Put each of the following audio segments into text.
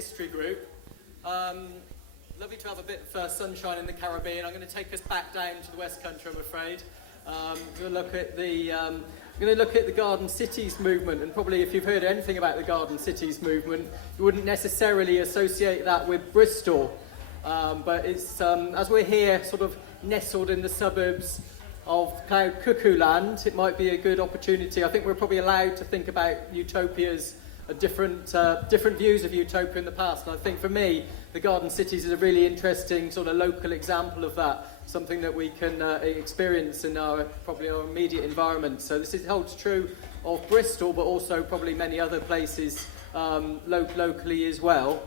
History Group. Lovely to have a bit of sunshine in the Caribbean. I'm going to take us back down to the West Country, I'm afraid. I'm going to look at the Garden Cities movement, and probably if you've heard anything about the Garden Cities movement, you wouldn't necessarily associate that with Bristol. But it's as we're here, sort of nestled in the suburbs of Cloudcuckooland, it might be a good opportunity. I think we're probably allowed to think about utopias, different views of utopia in the past. And I think for me, the Garden Cities is a really interesting sort of local example of that, something that we can experience in our immediate environment. So this holds true of Bristol, but also probably many other places locally as well.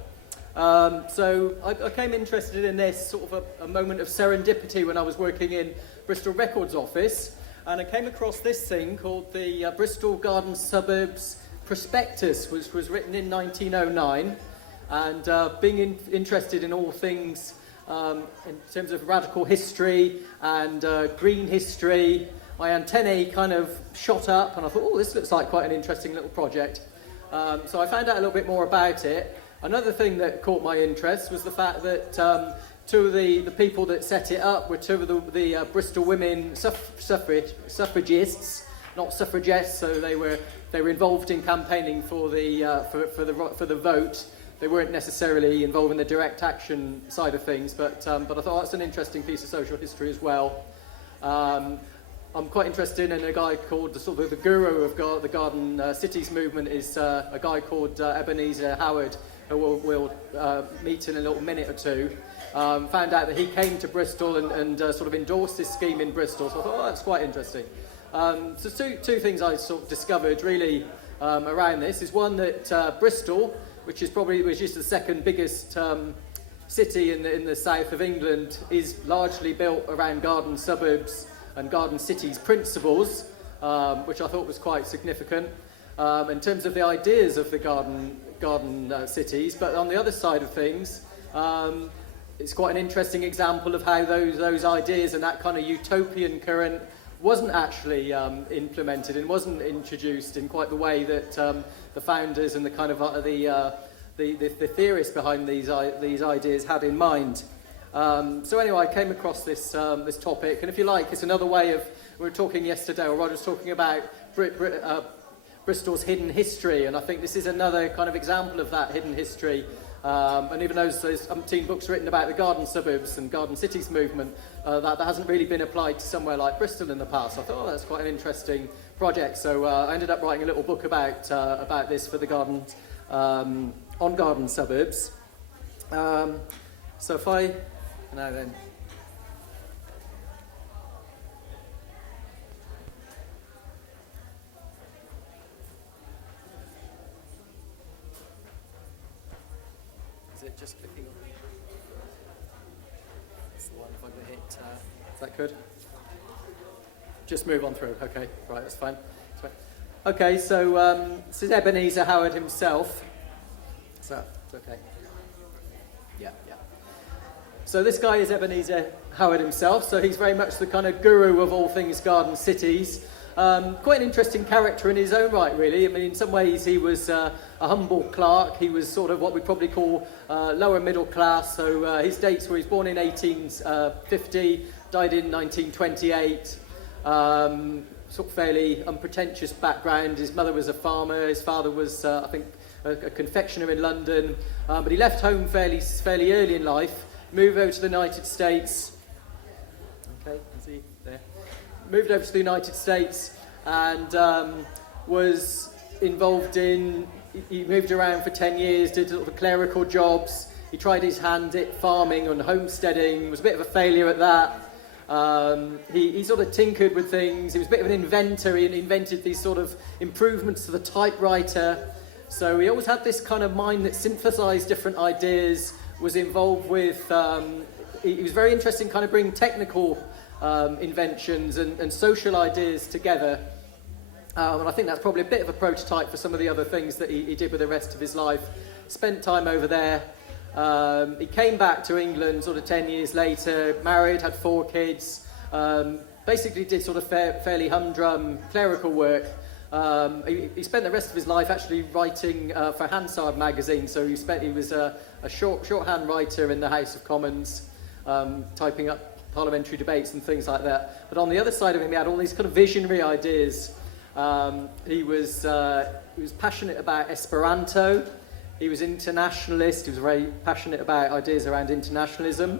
So I became interested in this sort of a moment of serendipity when I was working in Bristol Records office, and I came across this thing called the Bristol Garden Suburbs Prospectus, which was written in 1909, and being interested in all things in terms of radical history and green history, my antennae kind of shot up, and I thought, oh, this looks like quite an interesting little project. So I found out a little bit more about it. Another thing that caught my interest was the fact that two of the people that set it up were two of the Bristol women suffragists, not suffragettes. So they were involved in campaigning for the vote. They weren't necessarily involved in the direct action side of things, but I thought that's an interesting piece of social history as well. I'm quite interested in a guy called the guru of the Garden Cities movement is a guy called Ebenezer Howard, who we'll meet in a little minute or two. Found out that he came to Bristol and sort of endorsed this scheme in Bristol, so I thought, oh, that's quite interesting. So two things I sort of discovered really around this is one that Bristol, which is the second biggest city in the south of England, is largely built around garden suburbs and garden cities principles, which I thought was quite significant in terms of the ideas of the garden cities. But on the other side of things, it's quite an interesting example of how those ideas and that kind of utopian current wasn't actually implemented and wasn't introduced in quite the way that the founders and the kind of the theorists behind these ideas had in mind. So anyway, I came across this topic, and if you like, it's another way of, we were talking yesterday, or Roger was talking about Bristol's hidden history, and I think this is another kind of example of that hidden history. And even though there's umpteen books written about the garden suburbs and garden cities movement, that hasn't really been applied to somewhere like Bristol in the past. I thought, oh, that's quite an interesting project. So I ended up writing a little book about this for the gardens, on garden suburbs. So if I now then. Is it just clicking on? That's the one. If I'm going to hit, is that good? Just move on through. Okay, right, that's fine. Okay, so this is Ebenezer Howard himself. So it's okay. Yeah. So this guy is Ebenezer Howard himself. So he's very much the kind of guru of all things garden cities. Quite an interesting character in his own right, really. I mean, in some ways he was a humble clerk. He was sort of what we'd probably call lower middle class. So his dates were, he was born in 1850, died in 1928. Sort of fairly unpretentious background. His mother was a farmer. His father was, I think, a confectioner in London. But he left home fairly early in life, moved over to the United States. Okay, is he there? Moved over to the United States and was involved in, he moved around for 10 years, did sort of clerical jobs. He tried his hand at farming and homesteading, was a bit of a failure at that. He sort of tinkered with things. He was a bit of an inventor. He invented these sort of improvements to the typewriter. So he always had this kind of mind that synthesized different ideas, was involved with, he was very interested in kind of bringing technical inventions and social ideas together. And I think that's probably a bit of a prototype for some of the other things that he did with the rest of his life. Spent time over there. He came back to England sort of 10 years later, married, had 4 kids, basically did sort of fairly humdrum clerical work, He spent the rest of his life actually writing for Hansard magazine, so he was a shorthand writer in the House of Commons, typing up parliamentary debates and things like that. But on the other side of him, he had all these kind of visionary ideas. He was passionate about Esperanto. He was internationalist. He was very passionate about ideas around internationalism.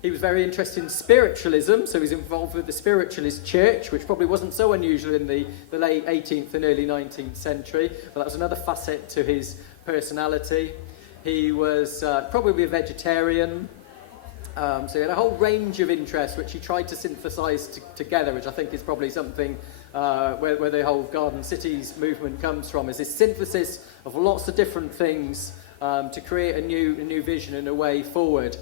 He was very interested in spiritualism, so he was involved with the Spiritualist Church, which probably wasn't so unusual in the late 18th and early 19th century, but that was another facet to his personality. He was probably a vegetarian, so he had a whole range of interests which he tried to synthesise together, which I think is probably something where the whole Garden Cities movement comes from, is this synthesis of lots of different things to create a new vision and a way forward.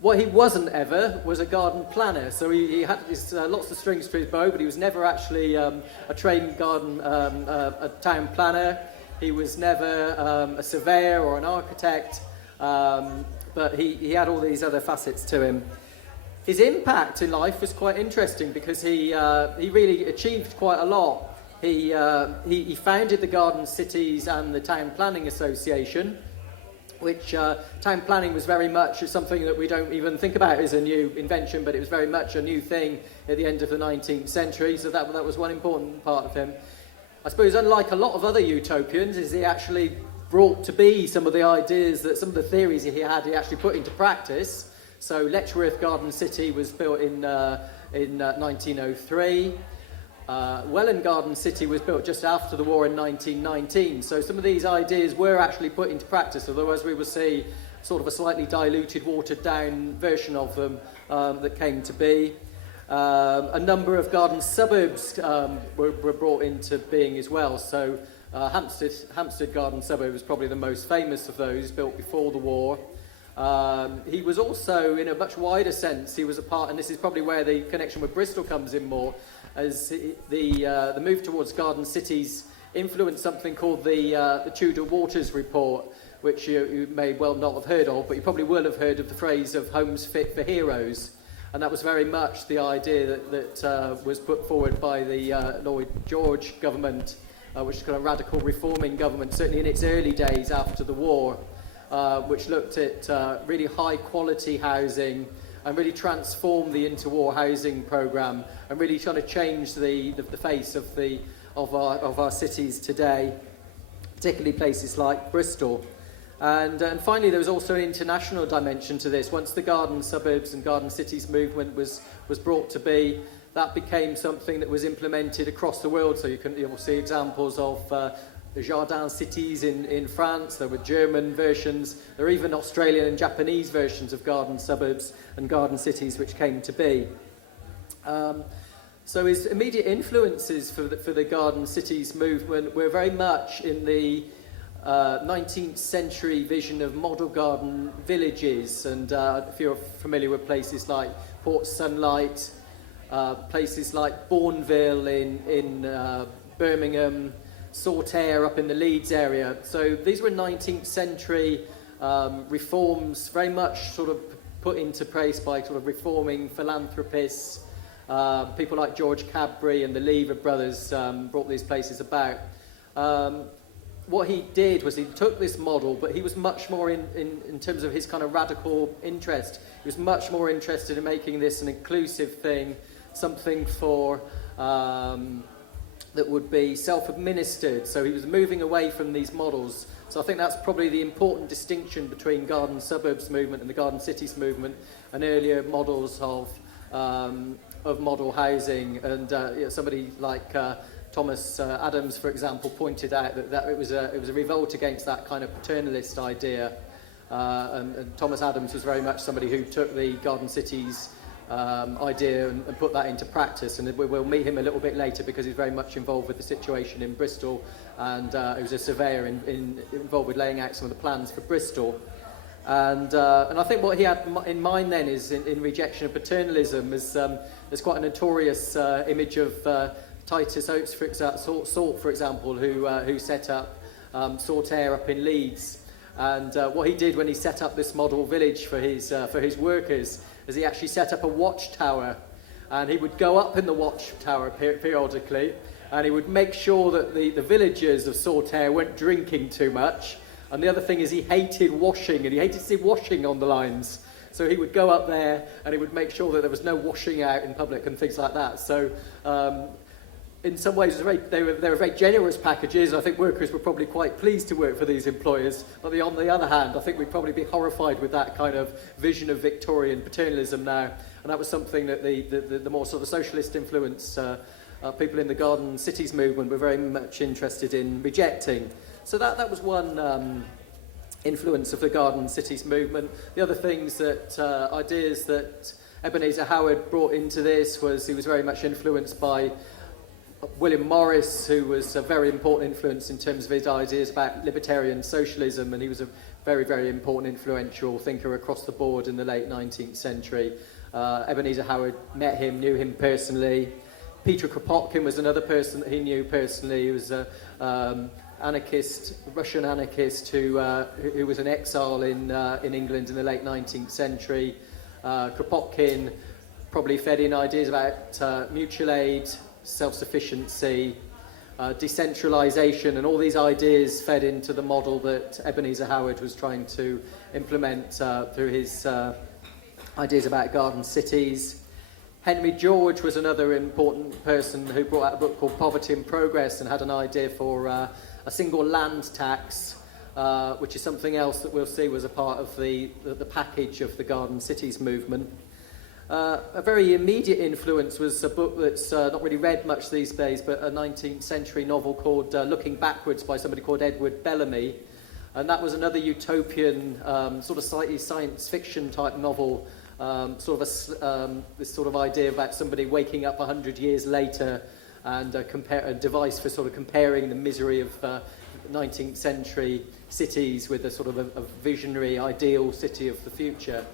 What he wasn't ever was a garden planner, so he had lots of strings to his bow, but he was never actually a trained a town planner. He was never a surveyor or an architect, but he had all these other facets to him. His impact in life was quite interesting because he really achieved quite a lot. He founded the Garden Cities and the Town Planning Association, which town planning was very much something that we don't even think about as a new invention, but it was very much a new thing at the end of the 19th century, so that was one important part of him. I suppose unlike a lot of other utopians, is he actually brought to be some of the ideas, some of the theories he actually put into practice. So Letchworth Garden City was built in 1903. Welland Garden City was built just after the war in 1919, so some of these ideas were actually put into practice, although as we will see, sort of a slightly diluted, watered down version of them that came to be. A number of garden suburbs were brought into being as well, so Hampstead Garden Suburb was probably the most famous of those, built before the war. He was also, in a much wider sense, he was a part, and this is probably where the connection with Bristol comes in more, as the move towards garden cities influenced something called the Tudor Waters report, which you may well not have heard of, but you probably will have heard of the phrase of homes fit for heroes. And that was very much the idea that was put forward by the Lloyd George government, which is kind of radical reforming government, certainly in its early days after the war, which looked at really high quality housing and really transformed the interwar housing programme and really trying to change the face of our cities today, particularly places like Bristol. And finally, there was also an international dimension to this. Once the garden suburbs and garden cities movement was brought to be, that became something that was implemented across the world. So you'll see examples of the Jardin cities in France. There were German versions. There are even Australian and Japanese versions of garden suburbs and garden cities which came to be. So his immediate influences for the garden cities movement were very much in the 19th century vision of model garden villages, and if you're familiar with places like Port Sunlight, places like Bourneville in Birmingham, Saltaire up in the Leeds area. So these were 19th century reforms, very much sort of put into place by sort of reforming philanthropists. People like George Cadbury and the Lever brothers brought these places about. What he did was he took this model, but he was much more in terms of his kind of radical interest. He was much more interested in making this an inclusive thing, something for that would be self-administered. So he was moving away from these models. So I think that's probably the important distinction between garden suburbs movement and the garden cities movement, and earlier models of model housing. And somebody like Thomas Adams, for example, pointed out that it was a revolt against that kind of paternalist idea. And Thomas Adams was very much somebody who took the garden cities idea and put that into practice, and we'll meet him a little bit later because he's very much involved with the situation in Bristol, and he was a surveyor involved with laying out some of the plans for Bristol. And I think what he had in mind then is in rejection of paternalism is there's quite a notorious image of Titus Oates, Salt, for example, who set up Saltaire up in Leeds. And what he did when he set up this model village for his workers is he actually set up a watchtower, and he would go up in the watchtower periodically, and he would make sure that the villagers of Saltaire weren't drinking too much. And the other thing is he hated washing, and he hated to see washing on the lines. So he would go up there and he would make sure that there was no washing out in public and things like that. So in some ways, they were very generous packages. I think workers were probably quite pleased to work for these employers. But on the other hand, I think we'd probably be horrified with that kind of vision of Victorian paternalism now. And that was something that the more sort of socialist influence people in the Garden Cities movement were very much interested in rejecting. So that was one influence of the Garden Cities movement. The other things that ideas that Ebenezer Howard brought into this was he was very much influenced by William Morris, who was a very important influence in terms of his ideas about libertarian socialism, and he was a very, very important influential thinker across the board in the late 19th century. Ebenezer Howard met him, knew him personally. Peter Kropotkin was another person that he knew personally. He was a anarchist, Russian anarchist who was in exile in England in the late 19th century. Kropotkin probably fed in ideas about mutual aid, self-sufficiency, decentralisation, and all these ideas fed into the model that Ebenezer Howard was trying to implement through his ideas about garden cities. Henry George was another important person who brought out a book called Poverty and Progress and had an idea for a single land tax, which is something else that we'll see was a part of the package of the Garden Cities movement. A very immediate influence was a book that's not really read much these days, but a 19th century novel called Looking Backwards by somebody called Edward Bellamy. And that was another utopian, sort of slightly science fiction type novel, this sort of idea about somebody waking up 100 years later and a device for sort of comparing the misery of 19th century cities with a sort of a visionary, ideal city of the future.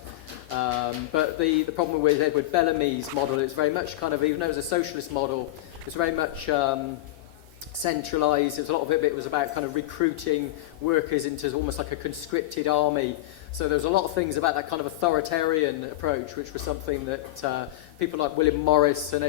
But the problem with Edward Bellamy's model is very much kind of, even though it was a socialist model, it's very much centralised. A lot of it was about kind of recruiting workers into almost like a conscripted army. So there's a lot of things about that kind of authoritarian approach, which was something that people like William Morris and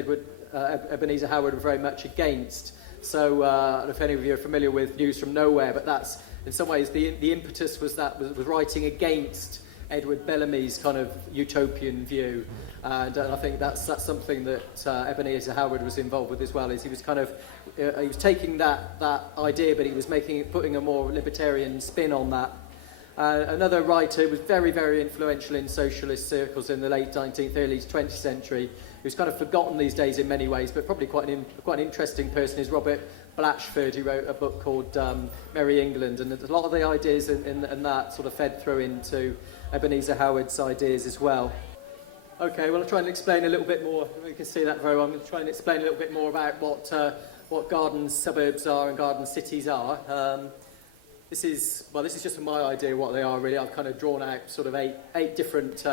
Ebenezer Howard were very much against. So I don't know if any of you are familiar with News from Nowhere, but that's, in some ways, the impetus was writing against Edward Bellamy's kind of utopian view. And I think that's something that Ebenezer Howard was involved with as well, is he was kind of, he was taking that idea, but he was putting a more libertarian spin on that. Another writer who was very, very influential in socialist circles in the late 19th, early 20th century, who's kind of forgotten these days in many ways, but probably quite an interesting person, is Robert Blatchford, who wrote a book called Merry England, and a lot of the ideas in that sort of fed through into Ebenezer Howard's ideas as well. Okay, well, I'll try and explain a little bit more. You can see that very well. I'm going to try and explain a little bit more about what garden suburbs are and garden cities are. This is just my idea of what they are, really. I've kind of drawn out sort of eight different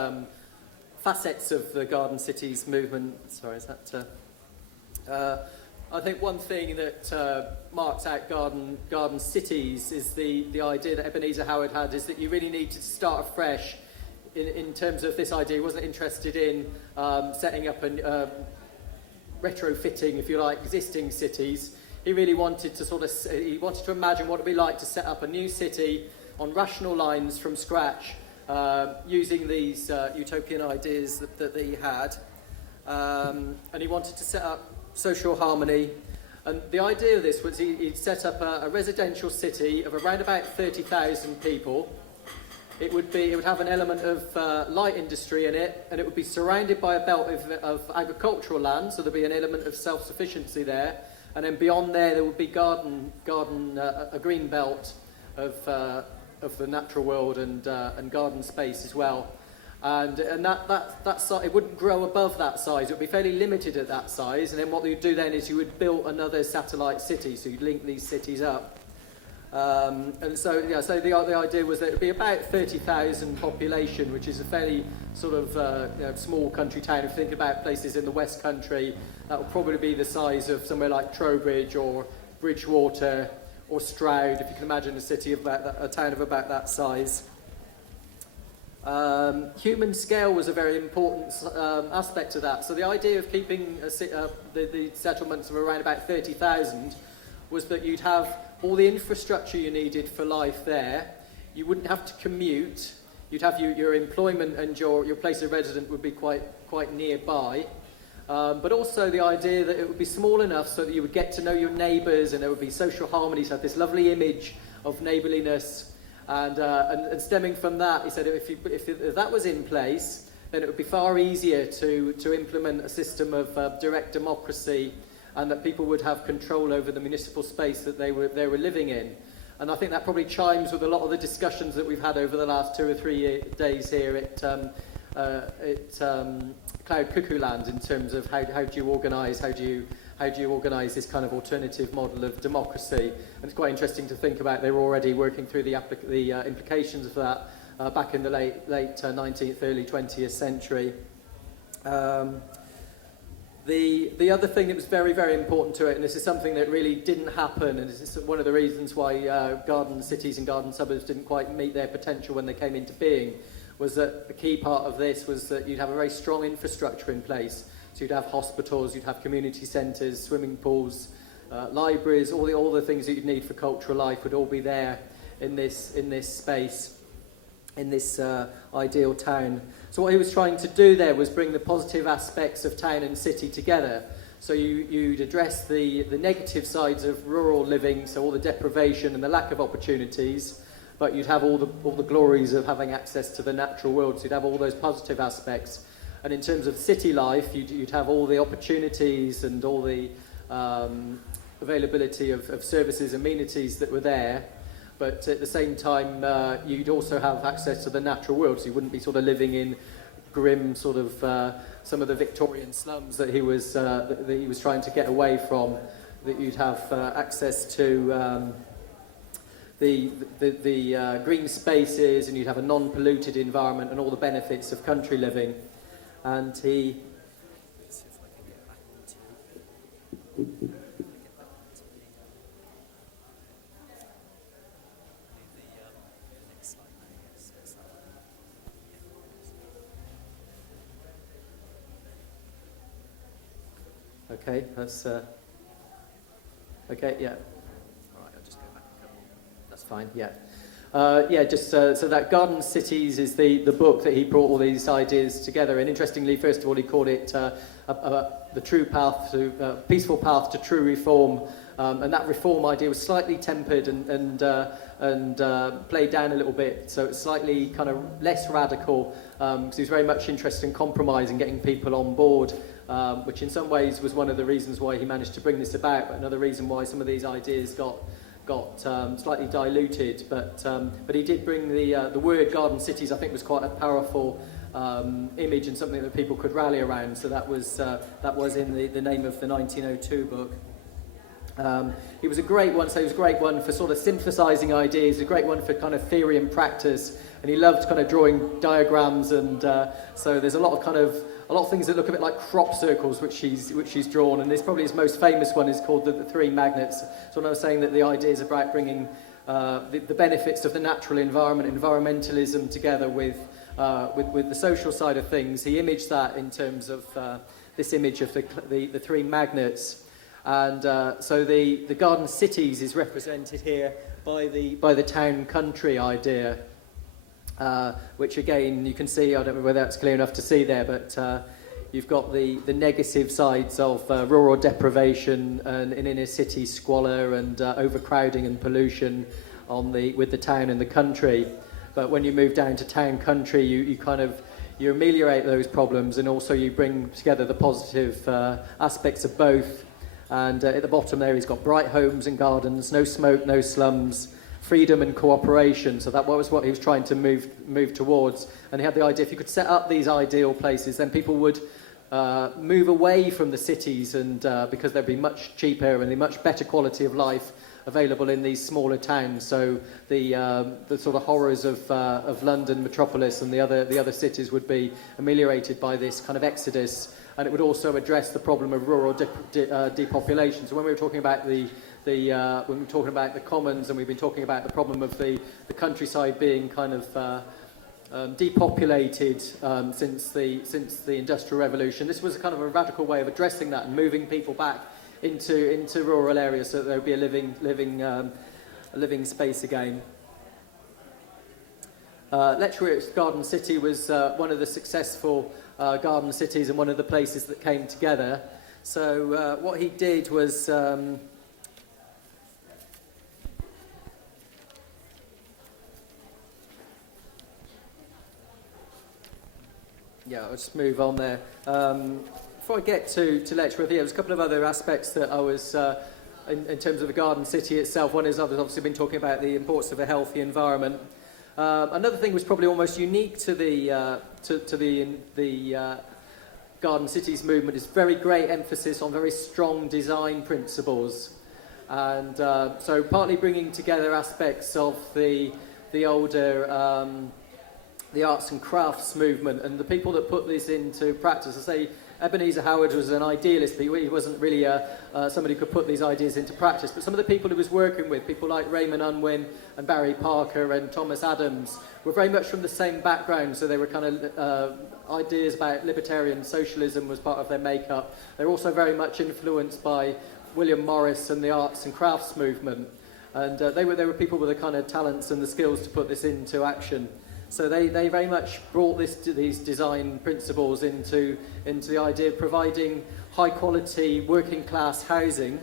facets of the garden cities movement. Sorry, is that... I think one thing that marks out garden cities is the idea that Ebenezer Howard had, is that you really need to start afresh in terms of this idea. He wasn't interested in setting up and retrofitting, if you like, existing cities. He really wanted to imagine what it would be like to set up a new city on rational lines from scratch, using these utopian ideas that he had. And he wanted to set up social harmony. And the idea of this was he'd set up a residential city of around about 30,000 people. It would have an element of light industry in it, and it would be surrounded by a belt of agricultural land, so there'd be an element of self-sufficiency there. And then beyond there would be a green belt of the natural world and garden space as well. And that size, it wouldn't grow above that size. It would be fairly limited at that size. And then what you'd do then is you would build another satellite city, so you'd link these cities up. And so the idea was that it would be about 30,000 population, which is a fairly sort of small country town. If you think about places in the West Country, that would probably be the size of somewhere like Trowbridge or Bridgewater or Stroud, if you can imagine a town of about that size. Human scale was a very important aspect of that. So the idea of keeping the settlements of around about 30,000 was that you'd have all the infrastructure you needed for life there. You wouldn't have to commute. You'd have your employment and your place of residence would be quite nearby. But also the idea that it would be small enough so that you would get to know your neighbours and there would be social harmony, so have this lovely image of neighbourliness. And stemming from that, he said if that was in place, then it would be far easier to implement a system of direct democracy, and that people would have control over the municipal space that they were living in. And I think that probably chimes with a lot of the discussions that we've had over the last 2 or 3 days here at Cloudcuckooland in terms of how do you organise, how do you organise this kind of alternative model of democracy. And it's quite interesting to think about. They were already working through the implications of that back in the late 19th, early 20th century. The other thing that was very, very important to it, and this is something that really didn't happen, and this is one of the reasons why garden cities and garden suburbs didn't quite meet their potential when they came into being, was that the key part of this was that you'd have a very strong infrastructure in place. So you'd have hospitals, you'd have community centres, swimming pools, libraries, all the things that you'd need for cultural life would all be there in this space, in this ideal town. So what he was trying to do there was bring the positive aspects of town and city together. So you'd address the negative sides of rural living, so all the deprivation and the lack of opportunities, but you'd have all the glories of having access to the natural world. So you'd have all those positive aspects. And in terms of city life, you'd have all the opportunities and all the availability of services, amenities that were there. But at the same time, you'd also have access to the natural world, so you wouldn't be sort of living in grim sort of some of the Victorian slums that he was trying to get away from. That you'd have access to the green spaces, and you'd have a non-polluted environment and all the benefits of country living. And he. Let's see if I can get back onto. Okay, that's okay. Yeah. All right, I'll just go back a couple. That's fine. Yeah. So that Garden Cities is the book that he brought all these ideas together. And interestingly, first of all, he called it the true path to peaceful path to true reform. And that reform idea was slightly tempered and played down a little bit. So it's slightly kind of less radical, because he was very much interested in compromise and getting people on board. Which in some ways was one of the reasons why he managed to bring this about, but another reason why some of these ideas got slightly diluted. But he did bring the word garden cities. I think was quite a powerful image and something that people could rally around. So that was in the name of the 1902 book. He was a great one. So he was a great one for sort of synthesizing ideas. A great one for kind of theory and practice. And he loved kind of drawing diagrams. And so there's a lot of things that look a bit like crop circles, which he's drawn, and this probably his most famous one is called the three magnets. So when I was saying that the idea is about bringing the benefits of the natural environment, environmentalism, together with the social side of things, he imaged that in terms of this image of the three magnets, and so the garden cities is represented here by the town country idea. Which again you can see, I don't know whether that's clear enough to see there, but you've got the negative sides of rural deprivation and in inner city squalor and overcrowding and pollution with the town and the country. But when you move down to town country, you ameliorate those problems, and also you bring together the positive aspects of both. And at the bottom there he's got bright homes and gardens, no smoke, no slums, freedom and cooperation. So that was what he was trying to move towards. And he had the idea, if you could set up these ideal places, then people would move away from the cities, and because there'd be much cheaper and a much better quality of life available in these smaller towns. So the sort of horrors of London metropolis and the other cities would be ameliorated by this kind of exodus. And it would also address the problem of rural depopulation. So when we were talking about when we're talking about the commons, and we've been talking about the problem of the countryside being kind of depopulated since the Industrial Revolution. This was a kind of a radical way of addressing that and moving people back into rural areas so that there would be a living space again. Letchworth's Garden City was one of the successful garden cities and one of the places that came together. So what he did was I'll just move on there. Before I get to Letchworth, there's a couple of other aspects that I was, in terms of the garden city itself. One is I've obviously been talking about the importance of a healthy environment. Another thing was probably almost unique to the garden cities movement is very great emphasis on very strong design principles, and so partly bringing together aspects of the older the arts and crafts movement, and the people that put this into practice. I say Ebenezer Howard was an idealist, but he wasn't really somebody who could put these ideas into practice. But some of the people he was working with, people like Raymond Unwin and Barry Parker and Thomas Adams, were very much from the same background. So they were kind of ideas about libertarian socialism was part of their makeup. They were also very much influenced by William Morris and the arts and crafts movement. And they were people with the kind of talents and the skills to put this into action. So they very much brought these design principles into the idea of providing high quality working class housing,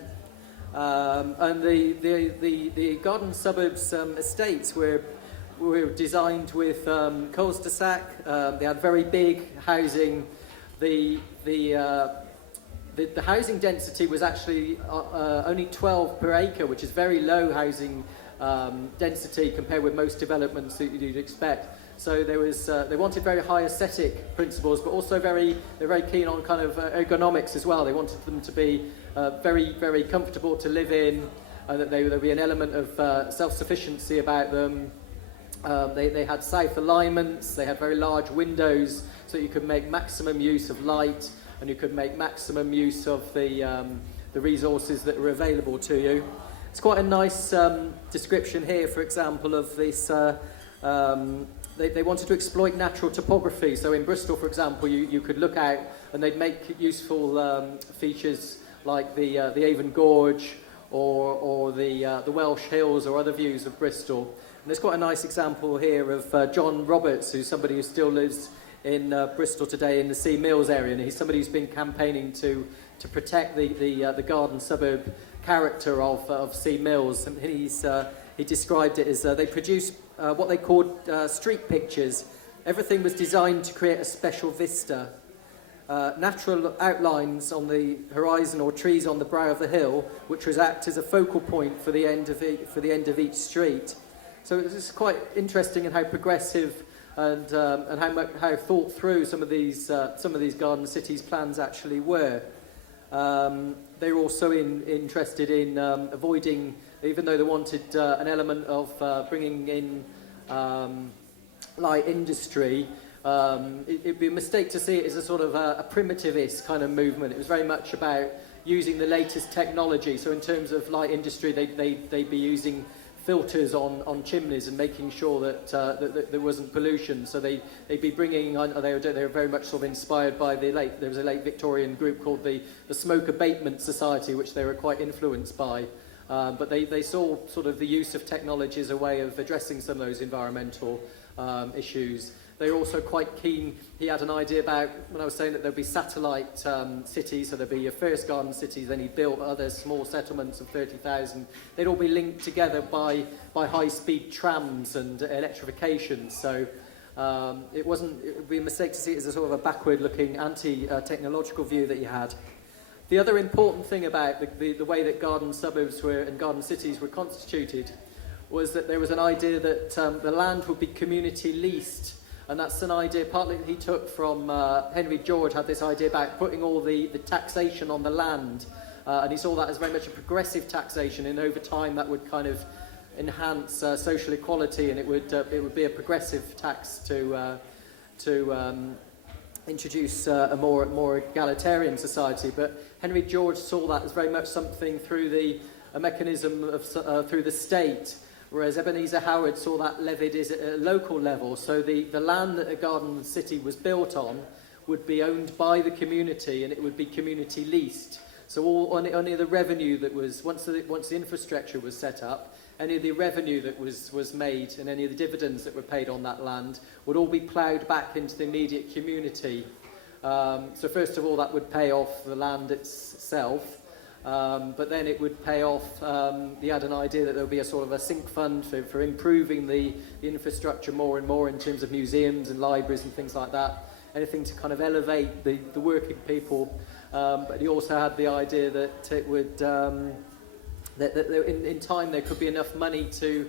and the garden suburbs estates were designed with cul-de-sac. They had very big housing. The housing density was actually only 12 per acre, which is very low housing density compared with most developments that you'd expect. So there was they wanted very high aesthetic principles, but also they're very keen on kind of ergonomics as well. They wanted them to be very, very comfortable to live in, that there'd be an element of self-sufficiency about them. They had south alignments. They had very large windows, so you could make maximum use of light, and you could make maximum use of the resources that were available to you. It's quite a nice description here, for example, of this. They wanted to exploit natural topography. So in Bristol, for example, you could look out and they'd make useful features like the Avon Gorge or the Welsh Hills or other views of Bristol. And there's quite a nice example here of John Roberts, who's somebody who still lives in Bristol today in the Sea Mills area. And he's somebody who's been campaigning to protect the garden suburb character of Sea Mills. And he described it as they produced what they called street pictures. Everything was designed to create a special vista. Natural outlines on the horizon or trees on the brow of the hill, which was act as a focal point for the end of each street. So it's quite interesting in how progressive and how thought through some of these garden cities plans actually were. They were also interested in avoiding, even though they wanted an element of bringing in light industry, it'd be a mistake to see it as a sort of a primitivist kind of movement. It was very much about using the latest technology. So in terms of light industry, they'd be using filters on chimneys and making sure that there wasn't pollution. So they'd be bringing on, they were very much sort of inspired by there was a late Victorian group called the Smoke Abatement Society, which they were quite influenced by. But they saw sort of the use of technology as a way of addressing some of those environmental issues. They were also quite keen. He had an idea about, when I was saying that there'd be satellite cities, so there'd be your first garden cities, then he built other small settlements of 30,000. They'd all be linked together by high-speed trams and electrification. So it would be a mistake to see it as a sort of a backward-looking, anti-technological view that he had. The other important thing about the way that garden suburbs and garden cities were constituted was that there was an idea that the land would be community leased. And that's an idea partly that he took from Henry George, had this idea about putting all the taxation on the land. And he saw that as very much a progressive taxation, and over time that would kind of enhance social equality, and it would be a progressive tax to introduce a more egalitarian society. But Henry George saw that as very much something through a mechanism of through the state, whereas Ebenezer Howard saw that levied at a local level. So the land that a garden city was built on would be owned by the community, and it would be community leased. So only the revenue that was, once the infrastructure was set up, any of the revenue that was made and any of the dividends that were paid on that land would all be ploughed back into the immediate community. So first of all, that would pay off the land itself, but then it would pay off, he had an idea that there would be a sort of a sink fund for improving the infrastructure more and more in terms of museums and libraries and things like that, anything to kind of elevate the working people. But he also had the idea that it would, in time there could be enough money to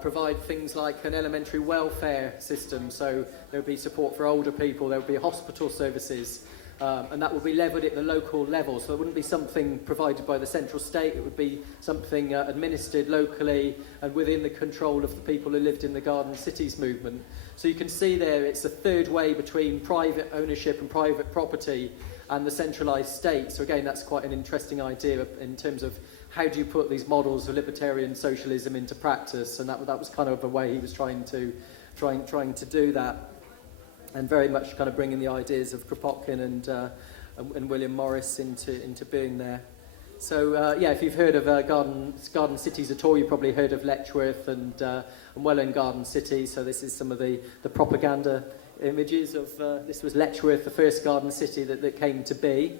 provide things like an elementary welfare system. So there would be support for older people, there would be hospital services, and that would be levied at the local level. So it wouldn't be something provided by the central state, it would be something administered locally and within the control of the people who lived in the Garden Cities movement. So you can see there it's a third way between private ownership and private property and the centralised state. So again, that's quite an interesting idea in terms of how do you put these models of libertarian socialism into practice, and that was kind of the way he was trying to do that, and very much kind of bringing the ideas of Kropotkin and William Morris into being there. So yeah, if you've heard of garden cities at all, you've probably heard of Letchworth and Welwyn Garden City. So this is some of the propaganda images of this was Letchworth, the first garden city that came to be.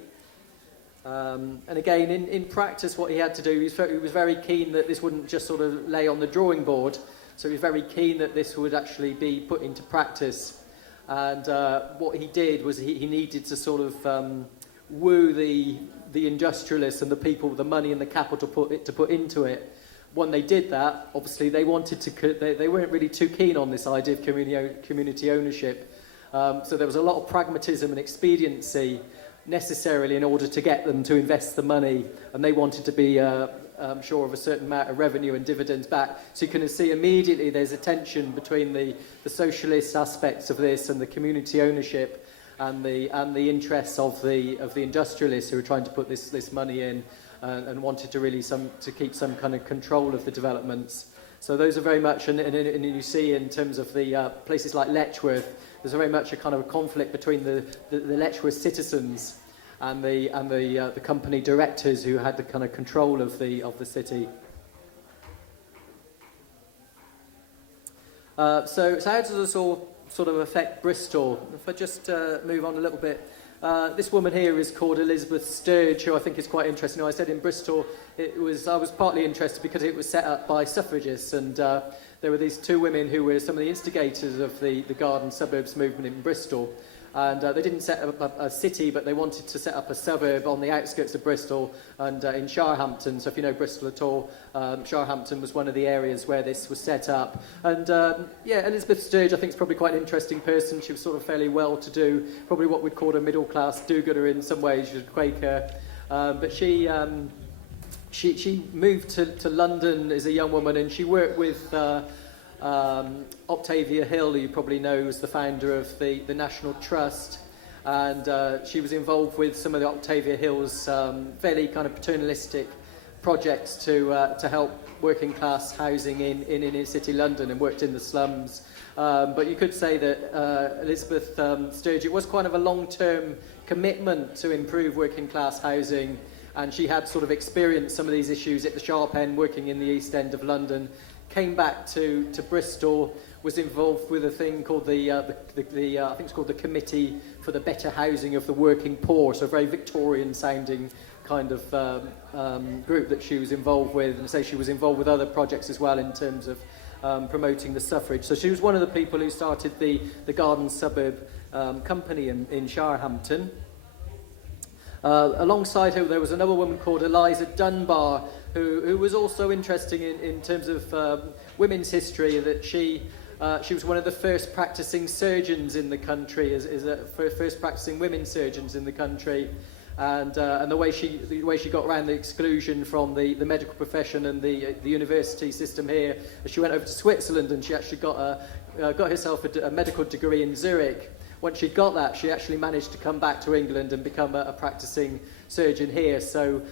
And again, in practice, what he had to do, he was very keen that this wouldn't just sort of lay on the drawing board. So he was very keen that this would actually be put into practice. And what he did was he needed to sort of woo the industrialists and the people with the money and the capital to put into it. When they did that, obviously they wanted to. They weren't really too keen on this idea of community ownership. So there was a lot of pragmatism and expediency necessarily in order to get them to invest the money, and they wanted to be sure of a certain amount of revenue and dividends back. So you can see immediately there's a tension between the socialist aspects of this and the community ownership and the interests of the industrialists who were trying to put this money in and wanted to really to keep some kind of control of the developments. So those are very much, and you see in terms of the places like Letchworth, there's very much a kind of a conflict between the Letchworth citizens and the company directors who had the kind of control of the city. So how does this all sort of affect Bristol? If I just move on a little bit. This woman here is called Elizabeth Sturge, who I think is quite interesting. I said in Bristol, I was partly interested because it was set up by suffragists, and there were these two women who were some of the instigators of the Garden Suburbs movement in Bristol. And they didn't set up a city, but they wanted to set up a suburb on the outskirts of Bristol and in Shirehampton. So if you know Bristol at all, Shirehampton was one of the areas where this was set up. And yeah, Elizabeth Sturge I think is probably quite an interesting person. She was sort of fairly well-to-do, probably what we'd call a middle-class do-gooder in some ways. She was a Quaker. But she moved to London as a young woman, and she worked with Octavia Hill, who you probably know, was the founder of the National Trust, and she was involved with some of the Octavia Hill's fairly kind of paternalistic projects to help working class housing in inner city London, and worked in the slums. But you could say that Elizabeth Sturge, it was kind of a long-term commitment to improve working class housing, and she had sort of experienced some of these issues at the sharp end, working in the East End of London. Came back to Bristol, was involved with a thing called I think it's called the Committee for the Better Housing of the Working Poor, so a very Victorian-sounding kind of group that she was involved with, and so she was involved with other projects as well in terms of promoting the suffrage. So she was one of the people who started the Garden Suburb company in Shirehampton. Alongside her, there was another woman called Eliza Dunbar, who was also interesting in terms of women's history, that she was one of the first practicing surgeons in the country, first practicing women surgeons in the country, and the way she got around the exclusion from the medical profession and the university system here. She went over to Switzerland, and she actually got herself a medical degree in Zurich, once she'd got that, she actually managed to come back to England and become a practicing surgeon here. So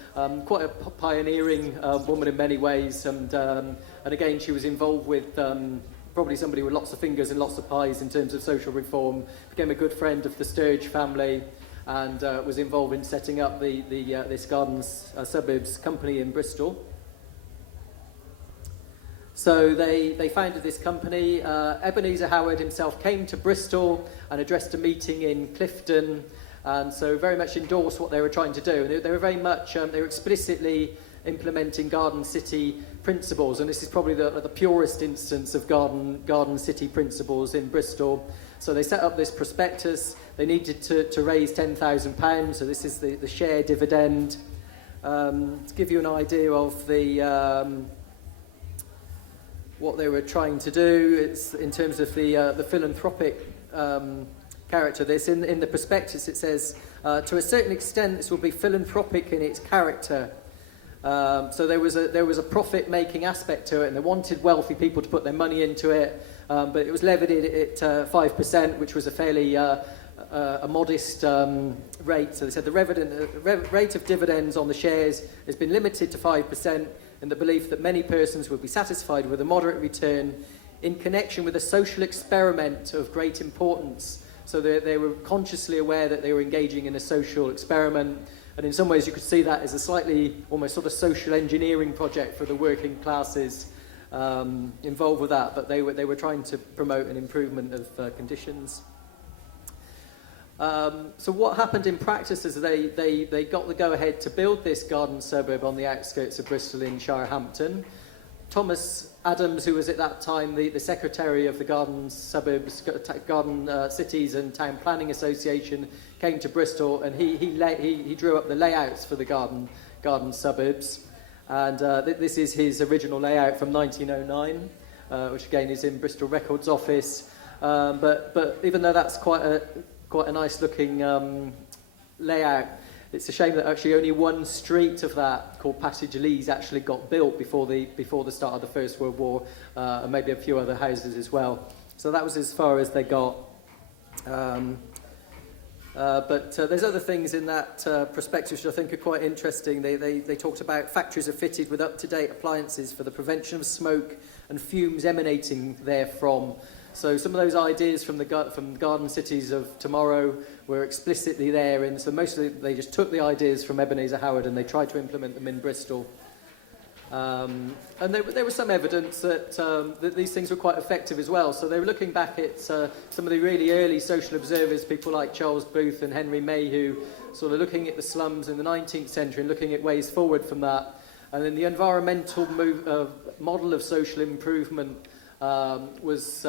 quite a pioneering woman in many ways, and again she was involved with probably somebody with lots of fingers and lots of pies in terms of social reform, became a good friend of the Sturge family, and was involved in setting up this Garden Suburbs company in Bristol. So they founded this company. Ebenezer Howard himself came to Bristol and addressed a meeting in Clifton, and so very much endorsed what they were trying to do. They were very much, they were explicitly implementing Garden City principles, and this is probably the purest instance of Garden City principles in Bristol. So they set up this prospectus. They needed to raise £10,000, so this is the share dividend. To give you an idea of what they were trying to do, it's in terms of the philanthropic character of this. In the prospectus it says, to a certain extent this will be philanthropic in its character. So there was a profit-making aspect to it, and they wanted wealthy people to put their money into it, but it was levied at 5%, which was a fairly a modest rate. So they said the rate of dividends on the shares has been limited to 5%, in the belief that many persons would be satisfied with a moderate return in connection with a social experiment of great importance. So they were consciously aware that they were engaging in a social experiment, and in some ways you could see that as a slightly almost sort of social engineering project for the working classes involved with that, but they were trying to promote an improvement of conditions. So what happened in practice is they got the go-ahead to build this garden suburb on the outskirts of Bristol in Shirehampton. Thomas Adams, who was at that time the secretary of the Garden Suburbs, Garden Cities and Town Planning Association, came to Bristol, and he drew up the layouts for the garden suburbs, and this is his original layout from 1909, which again is in Bristol Records Office. But even though that's quite a nice looking layout, it's a shame that actually only one street of that, called Passage Lees, actually got built before the start of the First World War, and maybe a few other houses as well. So that was as far as they got. But there's other things in that prospectus which I think are quite interesting. They talked about factories are fitted with up-to-date appliances for the prevention of smoke and fumes emanating therefrom. So some of those ideas from the garden cities of tomorrow were explicitly there, and so mostly they just took the ideas from Ebenezer Howard and they tried to implement them in Bristol. And there was some evidence that these things were quite effective as well. So they were looking back at some of the really early social observers, people like Charles Booth and Henry Mayhew, sort of looking at the slums in the 19th century and looking at ways forward from that. And then the environmental model of social improvement was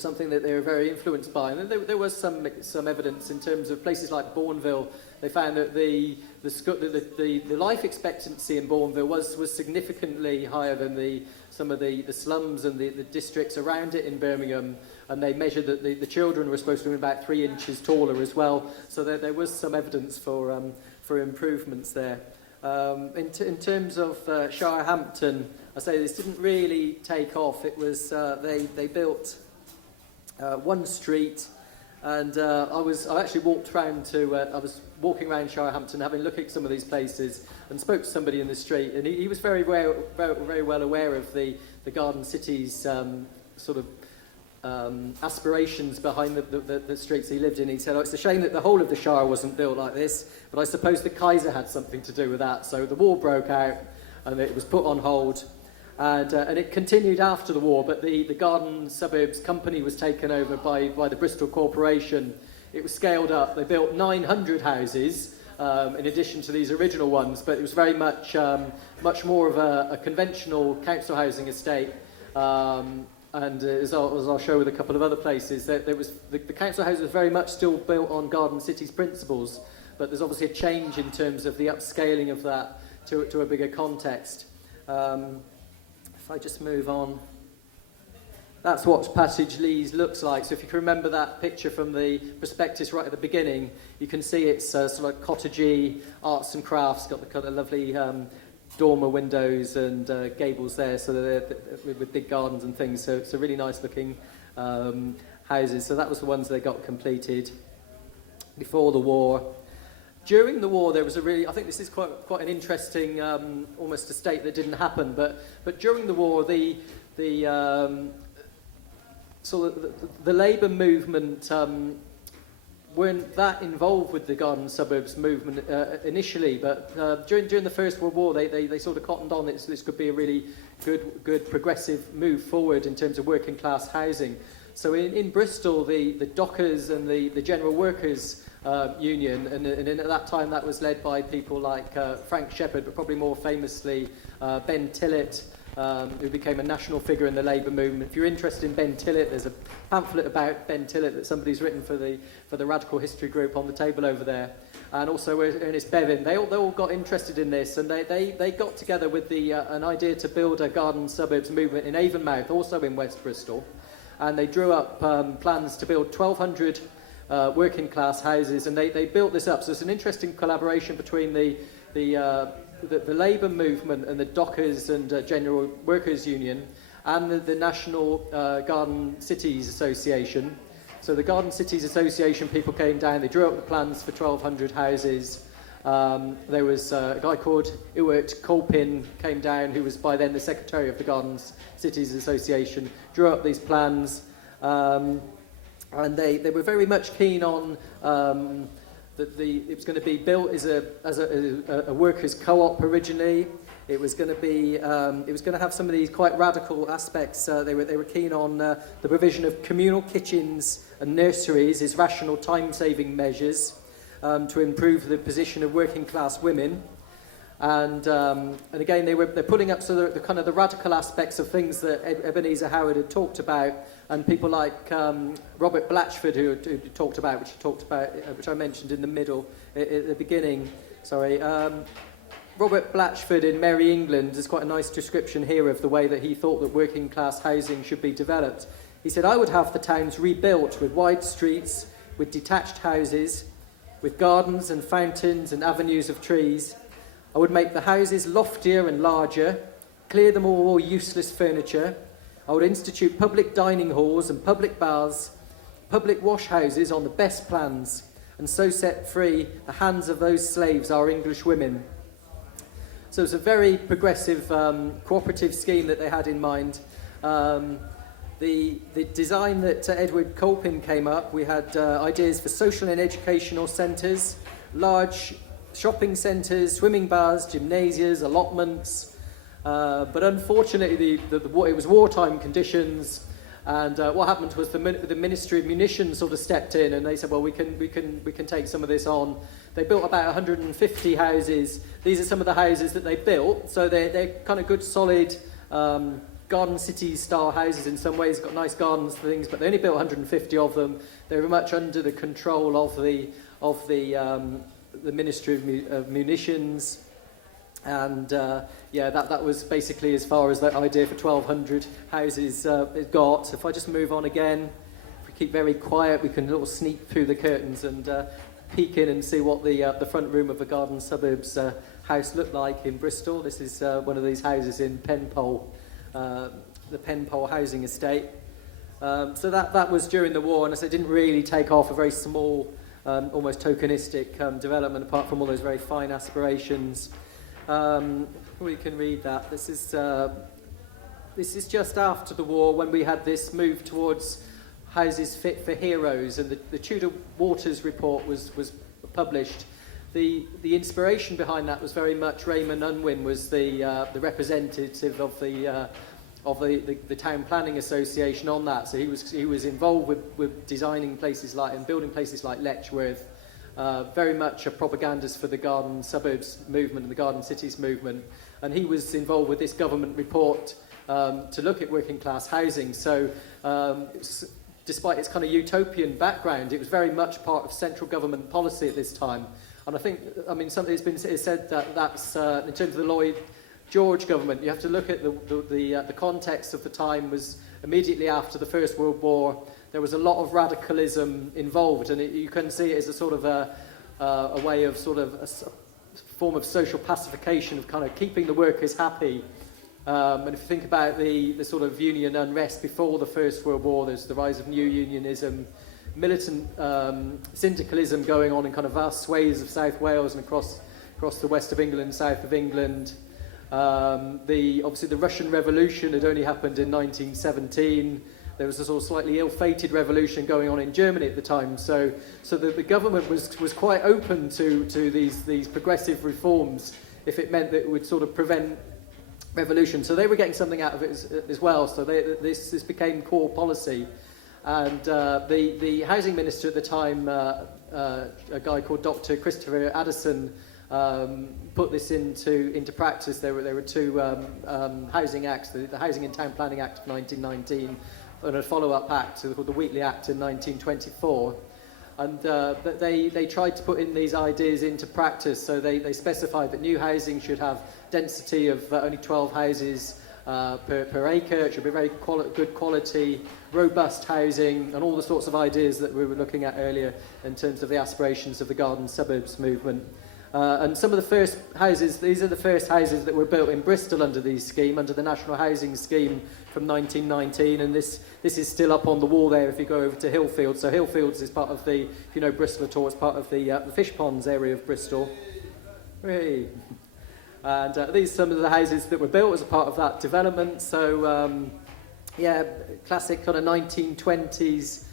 something that they were very influenced by. And there was some evidence in terms of places like Bourneville. They found that the life expectancy in Bourneville was significantly higher than some of the slums and the districts around it in Birmingham. And they measured that the children were supposed to be about 3 inches taller as well. So there was some evidence for improvements there. In terms of Shirehampton, I say this didn't really take off. It was they built one street, and I actually walked around I was walking around Shirehampton, having a look at some of these places, and spoke to somebody in the street, and he was very well aware of the Garden City's sort of aspirations behind the streets he lived in. He said, it's a shame that the whole of the Shire wasn't built like this, but I suppose the Kaiser had something to do with that. So the war broke out, and it was put on hold. And it continued after the war, but the Garden Suburbs company was taken over by the Bristol Corporation. It was scaled up. They built 900 houses in addition to these original ones, but it was very much more of a conventional council housing estate. And as I'll show with a couple of other places, the council house was very much still built on Garden City's principles, but there's obviously a change in terms of the upscaling of that to a bigger context. If I just move on, that's what Passage Lees looks like. So if you can remember that picture from the prospectus right at the beginning, you can see it's sort of like cottagey, arts and crafts, got the kind of lovely dormer windows and gables there, so they're with big gardens and things. So it's a really nice looking houses. So that was the ones they got completed before the war. During the war, there was a really, I think this is quite an interesting, almost a state that didn't happen, but during the war, the Labour movement weren't that involved with the garden suburbs movement initially, but during the First World War, they sort of cottoned on that this could be a really good progressive move forward in terms of working class housing. So in Bristol, the dockers and the general workers union, and at that time that was led by people like Frank Shepherd, but probably more famously Ben Tillett, who became a national figure in the Labour movement. If you're interested in Ben Tillett, there's a pamphlet about Ben Tillett that somebody's written for the Radical History Group on the table over there. And also Ernest Bevin. They all got interested in this, and they got together with an idea to build a garden suburbs movement in Avonmouth, also in West Bristol. And they drew up plans to build 1,200 working class houses, and they built this up. So it's an interesting collaboration between the Labour movement and the Dockers and General Workers Union and the National Garden Cities Association. So the Garden Cities Association people came down, they drew up the plans for 1,200 houses. There was a guy called Ewart Colpin came down, who was by then the secretary of the Garden Cities Association, drew up these plans. And they were very much keen on that it was going to be built as a workers' co-op originally. It was going to have some of these quite radical aspects. They were keen on the provision of communal kitchens and nurseries as rational time-saving measures to improve the position of working class women. And again, they're putting up the kind of the radical aspects of things that Ebenezer Howard had talked about, and people like Robert Blatchford who talked about, which I mentioned in the middle at the beginning. Sorry, Robert Blatchford in Merry England has quite a nice description here of the way that he thought that working class housing should be developed. He said, "I would have the towns rebuilt with wide streets, with detached houses, with gardens and fountains and avenues of trees. I would make the houses loftier and larger, clear them of all useless furniture. I would institute public dining halls and public baths, public wash houses on the best plans, and so set free the hands of those slaves, our English women." So it's a very progressive cooperative scheme that they had in mind. The design that Edward Colpin came up, we had ideas for social and educational centres, large shopping centres, swimming baths, gymnasias, allotments. But unfortunately, it was wartime conditions, and what happened was the Ministry of Munitions sort of stepped in, and they said, "Well, we can take some of this on." They built about 150 houses. These are some of the houses that they built. So they're kind of good, solid garden city style houses in some ways. Got nice gardens and things, but they only built 150 of them. They were much under the control of the Ministry of Munitions. And that was basically as far as that idea for 1,200 houses it got. If I just move on again, if we keep very quiet, we can little sneak through the curtains and peek in and see what the front room of a garden suburbs house looked like in Bristol. This is one of these houses in Penpole, the Penpole housing estate. So that was during the war, and as it didn't really take off, a very small, almost tokenistic development, apart from all those very fine aspirations. We can read that. This is just after the war, when we had this move towards houses fit for heroes, and the Tudor Waters report was published. The inspiration behind that was very much Raymond Unwin was the representative of the Town Planning Association on that. So he was involved with designing places like and building places like Letchworth. Very much a propagandist for the garden suburbs movement and the garden cities movement, and he was involved with this government report to look at working class housing. So despite its kind of utopian background, it was very much part of central government policy at this time. And something has been said that's in terms of the Lloyd George government, you have to look at the context of the time was immediately after the First World War. There was a lot of radicalism involved, and you can see it as a sort of a way of sort of a form of social pacification, of kind of keeping the workers happy And if you think about the sort of union unrest before the First World War, there's the rise of new unionism, militant syndicalism going on in kind of vast swathes of South Wales and across the west of England, south of England. Obviously the Russian Revolution had only happened in 1917. There was a sort of slightly ill-fated revolution going on in Germany at the time, so the government was quite open to these progressive reforms if it meant that it would sort of prevent revolution. So they were getting something out of it as well. So this became core policy, and the housing minister at the time, a guy called Dr. Christopher Addison, put this into practice. There were two housing acts: the Housing and Town Planning Act of 1919 and a follow-up act called the Wheatley Act in 1924. And they tried to put in these ideas into practice. So they specified that new housing should have density of only 12 houses per acre. It should be very good quality, robust housing, and all the sorts of ideas that we were looking at earlier in terms of the aspirations of the garden suburbs movement. And some of the first houses, these are the first houses that were built in Bristol under the scheme, under the National Housing Scheme from 1919, and this is still up on the wall there if you go over to Hillfields. So Hillfields is part of the, if you know Bristol at all, it's part of the fish ponds area of Bristol. Hey. And these are some of the houses that were built as a part of that development. So yeah, classic kind of 1920s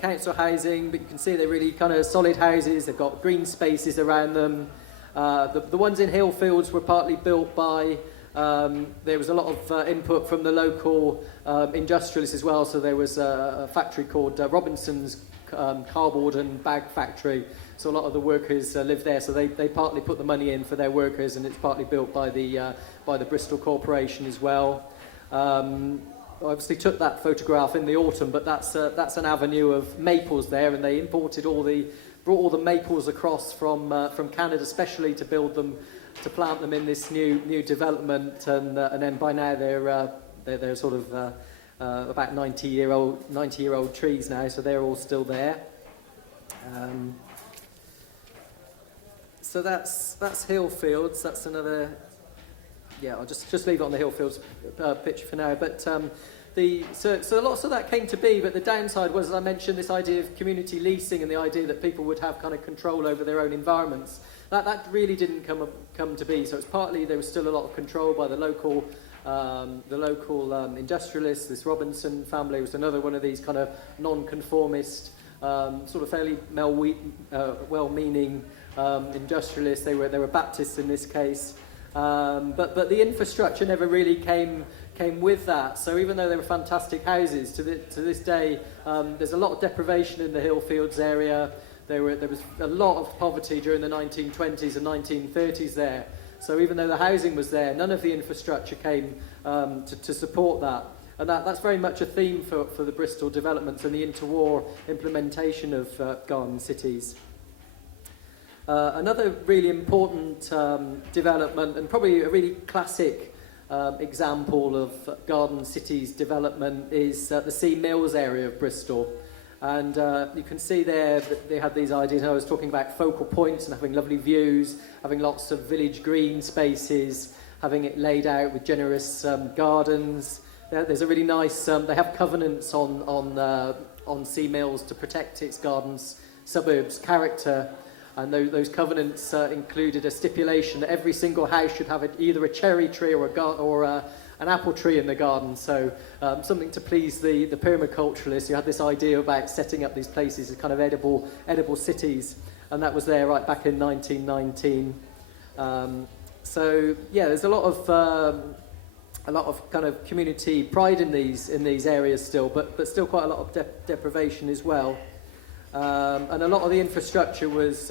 council housing, but you can see they're really kind of solid houses. They've got green spaces around them. The ones in Hillfields were partly built by, there was a lot of input from the local industrialists as well. So there was a factory called Robinson's cardboard and bag factory. So a lot of the workers live there. So they partly put the money in for their workers, and it's partly built by the Bristol Corporation as well. I obviously took that photograph in the autumn, but that's an avenue of maples there, and they imported brought all the maples across from Canada, especially to plant them in this new development, and then by now they're sort of about 90-year-old trees now, so they're all still there. So that's Hillfields. That's another. Yeah, I'll just leave it on the Hillfields picture for now. But so lots of that came to be, but the downside was, as I mentioned, this idea of community leasing and the idea that people would have kind of control over their own environments. That really didn't come to be. So it's partly there was still a lot of control by the local industrialists. This Robinson family was another one of these kind of non-conformist, sort of fairly well-meaning industrialists. They were Baptists in this case. But the infrastructure never really came with that. So even though they were fantastic houses, to this day, there's a lot of deprivation in the Hillfields area. There was a lot of poverty during the 1920s and 1930s there. So even though the housing was there, none of the infrastructure came to support that. And that's very much a theme for the Bristol developments and the interwar implementation of garden cities. Another really important development, and probably a really classic example of garden cities development, is the Sea Mills area of Bristol. And you can see there that they had these ideas. I was talking about focal points and having lovely views, having lots of village green spaces, having it laid out with generous gardens. There's a really nice, they have covenants on Sea Mills to protect its gardens suburbs character. And those covenants included a stipulation that every single house should have either a cherry tree or an apple tree in the garden. So something to please the permaculturalists who had this idea about setting up these places as kind of edible cities. And that was there right back in 1919. So yeah, there's a lot of kind of community pride in these areas still, but still quite a lot of deprivation as well. And a lot of the infrastructure was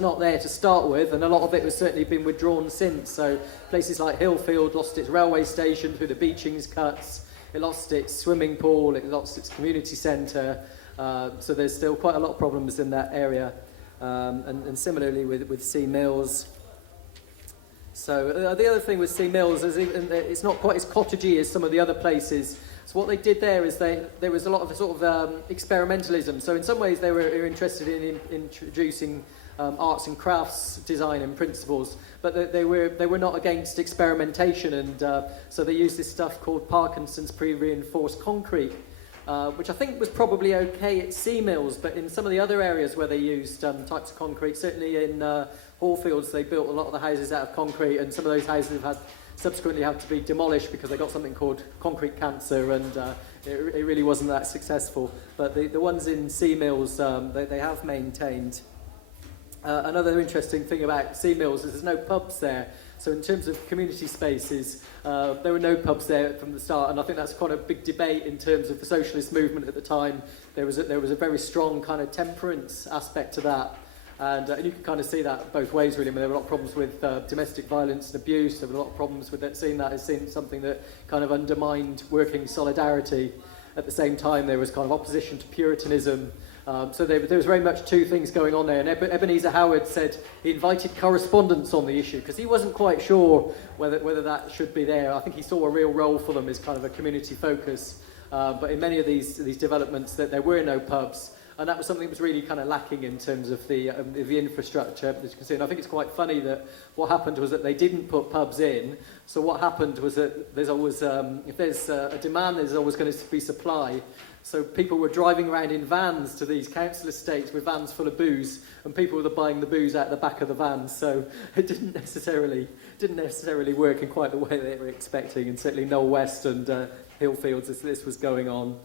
not there to start with, and a lot of it has certainly been withdrawn since. So places like Hillfield lost its railway station through the Beechings cuts, it lost its swimming pool, it lost its community centre, so there's still quite a lot of problems in that area, and similarly with Sea Mills. So the other thing with Sea Mills is it's not quite as cottagey as some of the other places. So what they did there is there was a lot of sort of experimentalism. So in some ways they were interested in introducing arts and crafts design and principles, but they were not against experimentation, and so they used this stuff called Parkinson's pre-reinforced concrete, which I think was probably okay at sea mills, but in some of the other areas where they used types of concrete, certainly in Horfields, they built a lot of the houses out of concrete, and some of those houses have subsequently had to be demolished because they got something called concrete cancer, and it really wasn't that successful. But the ones in sea mills, they have maintained. Another interesting thing about sea mills is there's no pubs there. So in terms of community spaces, there were no pubs there from the start, and I think that's quite a big debate in terms of the socialist movement at the time. There was a very strong kind of temperance aspect to that, and you can kind of see that both ways really. I mean, there were a lot of problems with domestic violence and abuse. There were a lot of problems with seeing that as something that kind of undermined working solidarity. At the same time, there was kind of opposition to Puritanism. So there was very much two things going on there. And Ebenezer Howard said he invited correspondence on the issue because he wasn't quite sure whether that should be there. I think he saw a real role for them as kind of a community focus. But in many of these developments, that there were no pubs. And that was something that was really kind of lacking in terms of the infrastructure, as you can see. And I think it's quite funny that what happened was that they didn't put pubs in. So what happened was that there's always, if there's a demand, there's always going to be supply. So people were driving around in vans to these council estates with vans full of booze, and people were buying the booze out the back of the vans. So it didn't necessarily work in quite the way they were expecting. And certainly Knowle West and Hillfields, as this was going on.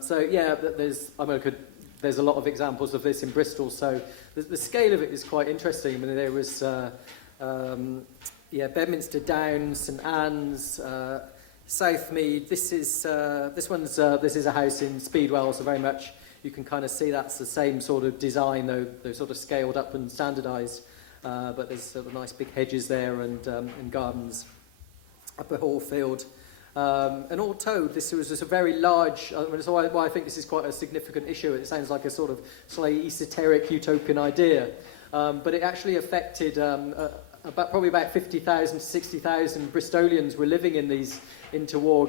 So yeah, there's a lot of examples of this in Bristol. So the scale of it is quite interesting. I mean, there was Bedminster Downs, St Annes, Southmead. This is a house in Speedwell, so very much you can kind of see that's the same sort of design, though they're sort of scaled up and standardised. But there's sort of nice big hedges there and gardens up at Horfield. And all told, this was just a very large, that's why I think this is quite a significant issue. It sounds like a sort of slightly esoteric utopian idea, but it actually affected probably about 50,000 to 60,000 Bristolians were living in these interwar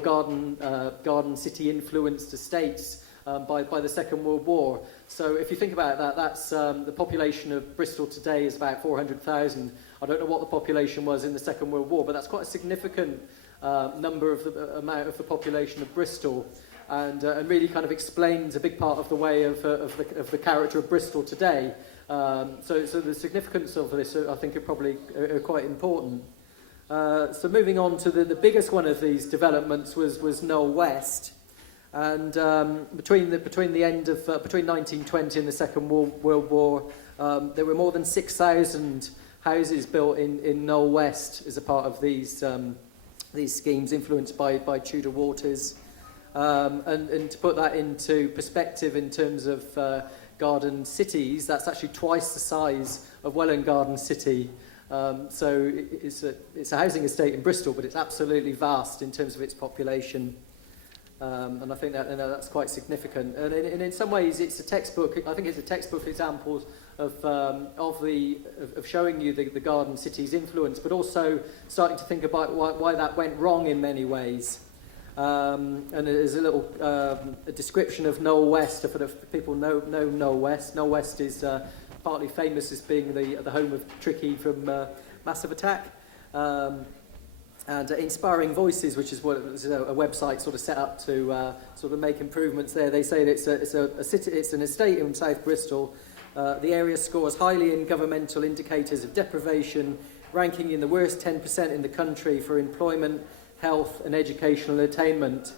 garden city influenced estates by the Second World War. So if you think about that, that's the population of Bristol today is about 400,000. I don't know what the population was in the Second World War, but that's quite a significant number of the amount of the population of Bristol, and really kind of explains a big part of the way of the character of Bristol today. So the significance of this, I think, are probably quite important. So moving on to the biggest one of these developments was Knowle West, and between 1920 and the Second World War, there were more than 6,000 houses built in Knowle West as a part of these schemes influenced by Tudor Waters. And to put that into perspective in terms of garden cities, that's actually twice the size of Welwyn Garden City. So it's a housing estate in Bristol, but it's absolutely vast in terms of its population. And I think that's quite significant. And in some ways, it's a textbook. I think it's a textbook example of showing you the garden city's influence, but also starting to think about why that went wrong in many ways. And there's a little a description of Knowle West. For the people know Knowle West. Knowle West is partly famous as being the home of Tricky from Massive Attack. And Inspiring Voices, which is a website sort of set up to sort of make improvements there. They say that it's an estate in South Bristol. The area scores highly in governmental indicators of deprivation, ranking in the worst 10% in the country for employment, health and educational attainment.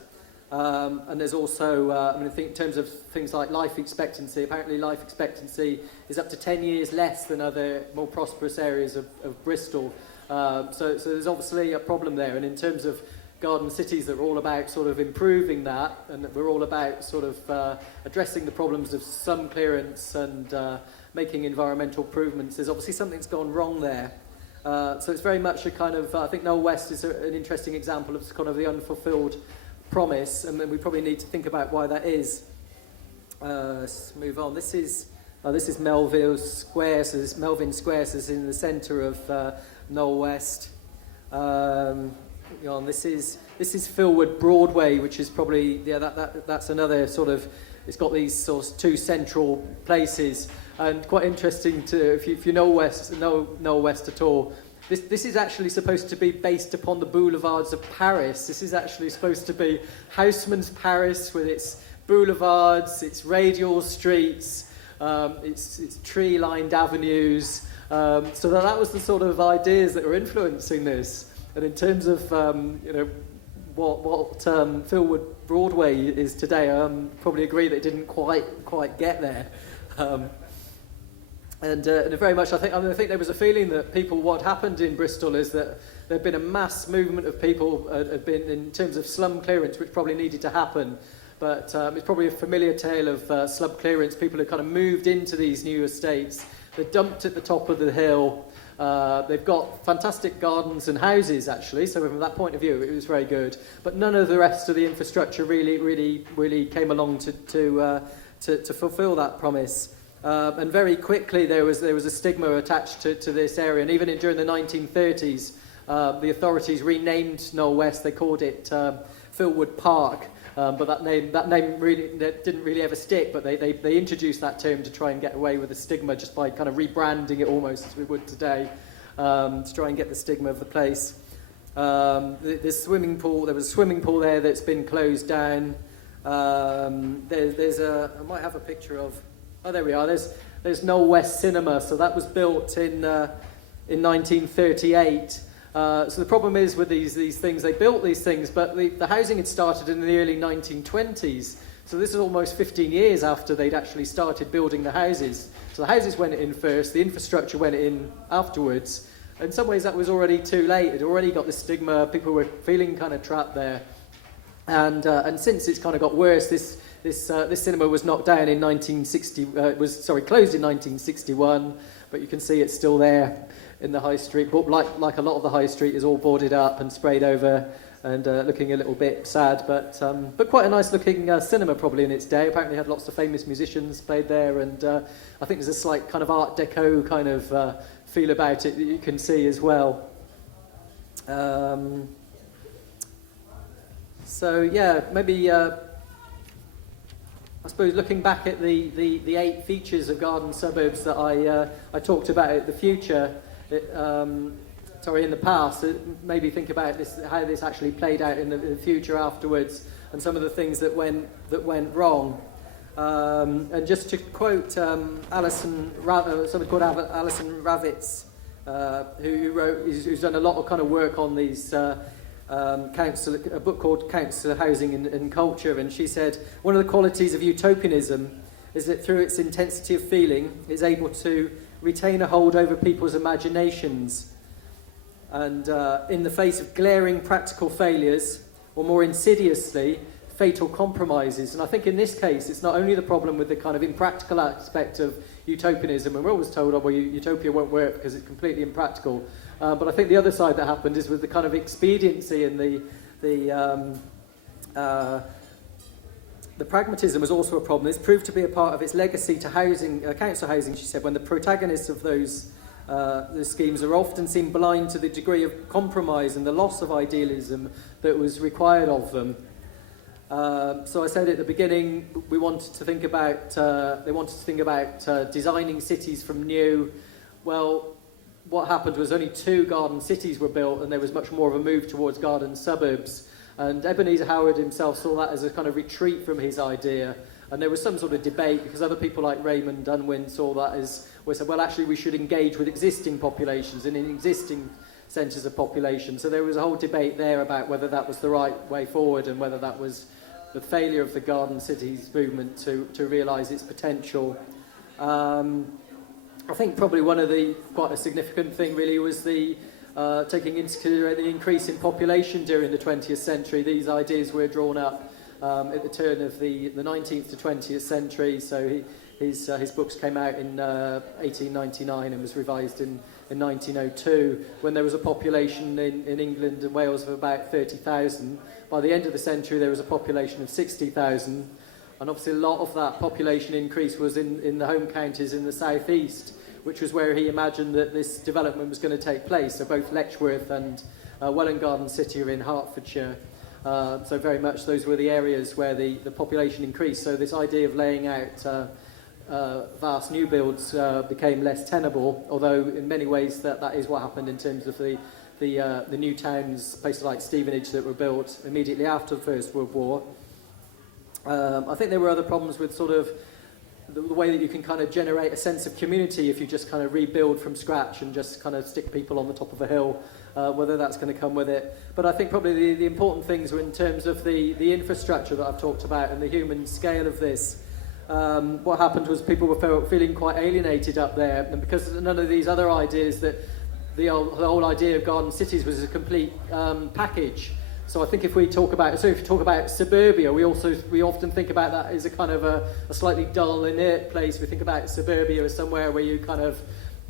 And there's also, I think in terms of things like life expectancy, apparently life expectancy is up to 10 years less than other more prosperous areas of Bristol. So there's obviously a problem there. And in terms of garden cities that are all about sort of improving that, and that we're all about sort of addressing the problems of slum clearance and making environmental improvements, there's obviously something's gone wrong there. So it's very much a kind of, I think Knowle West is an interesting example of kind of the unfulfilled promise, and then we probably need to think about why that is. Let's move on. This is Melvin Square. So this Melvin Square is in the centre of Knowle West. This is Philwood Broadway, which is probably that's another sort of it's got these sort of two central places, and quite interesting to, if you know Knowle West at all, this is actually supposed to be based upon the boulevards of Paris. This is actually supposed to be Haussmann's Paris with its boulevards, its radial streets, its tree-lined avenues. So that was the sort of ideas that were influencing this. And in terms of what Philwood Broadway is today, I probably agree that it didn't quite get there. And very much, I think there was a feeling that what happened in Bristol is that there had been a mass movement of people, had been in terms of slum clearance, which probably needed to happen. But it's probably a familiar tale of slum clearance. People had kind of moved into these new estates. They're dumped at the top of the hill. They've got fantastic gardens and houses, actually. So from that point of view, it was very good. But none of the rest of the infrastructure really came along to fulfil that promise. And very quickly there was a stigma attached to this area, and even during the 1930s, the authorities renamed Knowle West. They called it Philwood Park, but that name really didn't really ever stick. But they introduced that term to try and get away with the stigma, just by kind of rebranding it almost as we would today, to try and get the stigma of the place. There's swimming pool. There was a swimming pool there that's been closed down. I might have a picture of. Oh, there we are. There's Knowle West Cinema. So that was built in 1938. So the problem is with these things, they built these things, but the housing had started in the early 1920s. So this is almost 15 years after they'd actually started building the houses. So the houses went in first, the infrastructure went in afterwards. In some ways that was already too late. It already got the stigma. People were feeling kind of trapped there. And since it's kind of got worse, this cinema was knocked down in closed in 1961, but you can see it's still there in the high street. But like a lot of the high street is all boarded up and sprayed over, and looking a little bit sad, but quite a nice looking cinema probably in its day. Apparently had lots of famous musicians played there, and I think there's a slight kind of Art Deco kind of feel about it that you can see as well. So yeah, maybe I suppose looking back at the 8 features of garden suburbs that I talked about at the future, in the past, maybe think about this, how this actually played out in the future afterwards, and some of the things that went wrong. And just to quote somebody called Alison Ravitz, who's done a lot of kind of work on these. A book called Council Housing and Culture, and she said one of the qualities of utopianism is that through its intensity of feeling it's able to retain a hold over people's imaginations, and in the face of glaring practical failures, or more insidiously fatal compromises. And I think in this case it's not only the problem with the kind of impractical aspect of utopianism, and we're always told, utopia won't work because it's completely impractical. But I think the other side that happened is with the kind of expediency and the pragmatism was also a problem. This proved to be a part of its legacy to housing, council housing, she said, when the protagonists of those schemes are often seen blind to the degree of compromise and the loss of idealism that was required of them. So I said at the beginning, they wanted to think about designing cities from new. Well, what happened was only 2 garden cities were built, and there was much more of a move towards garden suburbs. And Ebenezer Howard himself saw that as a kind of retreat from his idea. And there was some sort of debate, because other people like Raymond Unwin saw that as, we said, well, actually we should engage with existing populations and in existing centres of population. So there was a whole debate there about whether that was the right way forward, and whether that was the failure of the garden cities movement to realise its potential. I think probably quite a significant thing really was the taking into consideration the increase in population during the 20th century. These ideas were drawn up at the turn of the 19th to 20th century. So his books came out in 1899 and was revised in 1902, when there was a population in England and Wales of about 30,000. By the end of the century there was a population of 60,000. And obviously a lot of that population increase was in the home counties in the southeast, which was where he imagined that this development was going to take place. So both Letchworth and Welwyn Garden City are in Hertfordshire. So very much those were the areas where the population increased. So this idea of laying out vast new builds became less tenable, although in many ways that is what happened in terms of the new towns, places like Stevenage, that were built immediately after the First World War. I think there were other problems with sort of the way that you can kind of generate a sense of community if you just kind of rebuild from scratch and just kind of stick people on the top of a hill, whether that's going to come with it. But I think probably the important things were in terms of the infrastructure that I've talked about and the human scale of this. What happened was people were feeling quite alienated up there, and because none of these other ideas, that the whole idea of garden cities was a complete package. So I think if you talk about suburbia, we often think about that as a kind of a slightly dull, inert place. We think about suburbia as somewhere where you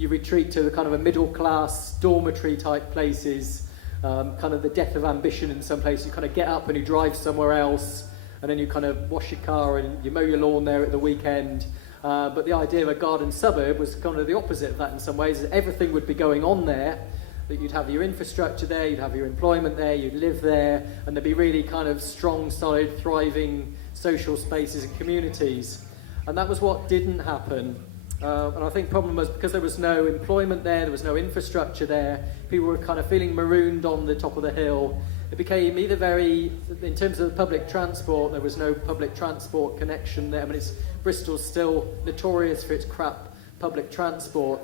retreat to the kind of a middle class dormitory type places, kind of the death of ambition in some places. You kind of get up and you drive somewhere else, and then you kind of wash your car and you mow your lawn there at the weekend. But the idea of a garden suburb was kind of the opposite of that in some ways. Everything would be going on there, that you'd have your infrastructure there, you'd have your employment there, you'd live there, and there'd be really kind of strong, solid, thriving social spaces and communities. And that was what didn't happen. And I think the problem was because there was no employment there was no infrastructure there, people were kind of feeling marooned on the top of the hill. It became either in terms of public transport, there was no public transport connection there. I mean, Bristol's still notorious for its crap public transport.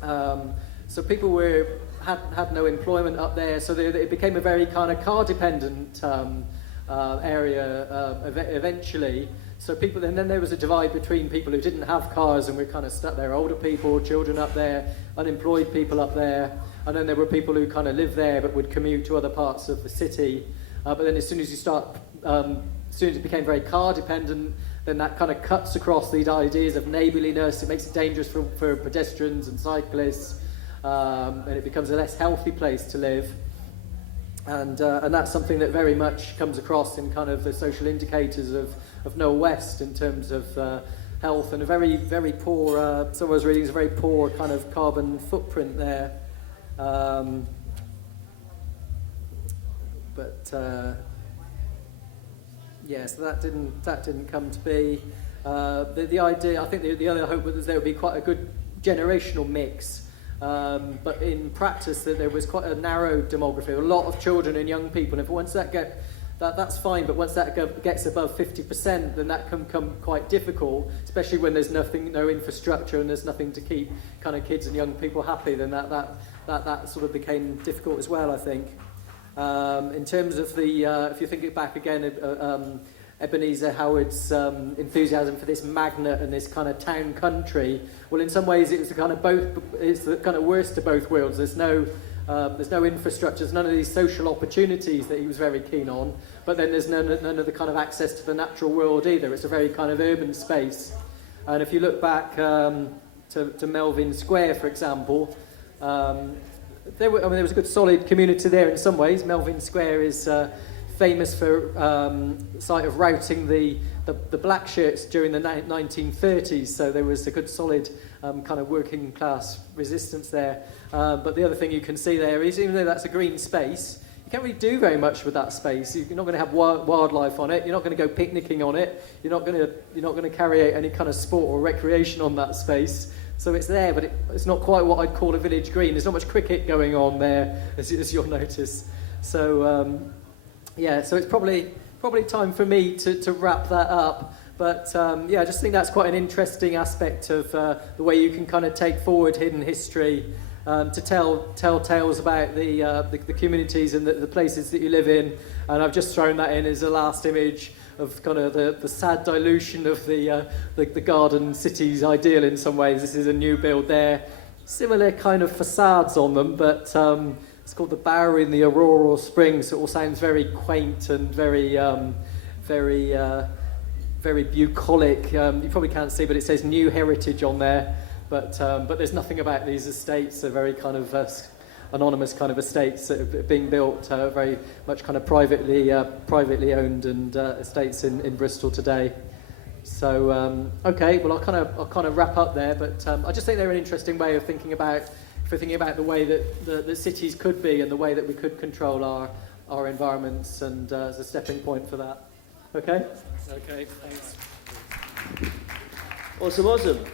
So people had no employment up there, so it became a very kind of car-dependent area eventually. So then there was a divide between people who didn't have cars and were kind of stuck there, older people, children up there, unemployed people up there, and then there were people who kind of lived there but would commute to other parts of the city. But then as soon as it became very car-dependent, then that kind of cuts across these ideas of neighbourliness. It makes it dangerous for pedestrians and cyclists. And it becomes a less healthy place to live, and that's something that very much comes across in kind of the social indicators of Knowle West in terms of health, and a very, very poor, so I was reading, a very poor kind of carbon footprint there. So that didn't come to be. The idea, I think the other hope was there would be quite a good generational mix. But in practice, that there was quite a narrow demography, a lot of children and young people. And if once that's fine, but once that gets above 50%, then that can become quite difficult, especially when there's no infrastructure and there's nothing to keep kind of kids and young people happy. Then that sort of became difficult as well, I think. In terms of if you think it back again, Ebenezer Howard's enthusiasm for this magnet and this kind of town country. Well, in some ways, it's the kind of worst of both worlds. There's no infrastructure, there's none of these social opportunities that he was very keen on. But then there's none of the kind of access to the natural world either. It's a very kind of urban space. And if you look back to Melvin Square, for example, there was a good solid community there in some ways. Melvin Square is famous for site of routing the black shirts during the 1930s, so there was a good solid kind of working class resistance there. But the other thing you can see there is, even though that's a green space, you can't really do very much with that space. You're not going to have wildlife on it. You're not going to go picnicking on it. You're not going to carry out any kind of sport or recreation on that space. So it's there, but it's not quite what I'd call a village green. There's not much cricket going on there, as you'll notice. So. So it's probably time for me to wrap that up. But I just think that's quite an interesting aspect of the way you can kind of take forward hidden history to tell tales about the communities and the places that you live in. And I've just thrown that in as a last image of kind of the sad dilution of the garden city's ideal in some ways. This is a new build there. Similar kind of facades on them, but it's called the Bower in the Auroral Springs. So it all sounds very quaint and very bucolic. You probably can't see, but it says New Heritage on there. But there's nothing about these estates. They're very kind of anonymous kind of estates that are being built, very much kind of privately owned and estates in Bristol today. So okay, well I'll kind of wrap up there. But I just think they're an interesting way of thinking about. If we're thinking about the way that the cities could be and the way that we could control our environments and as a stepping point for that. Okay? Okay, thanks. Awesome.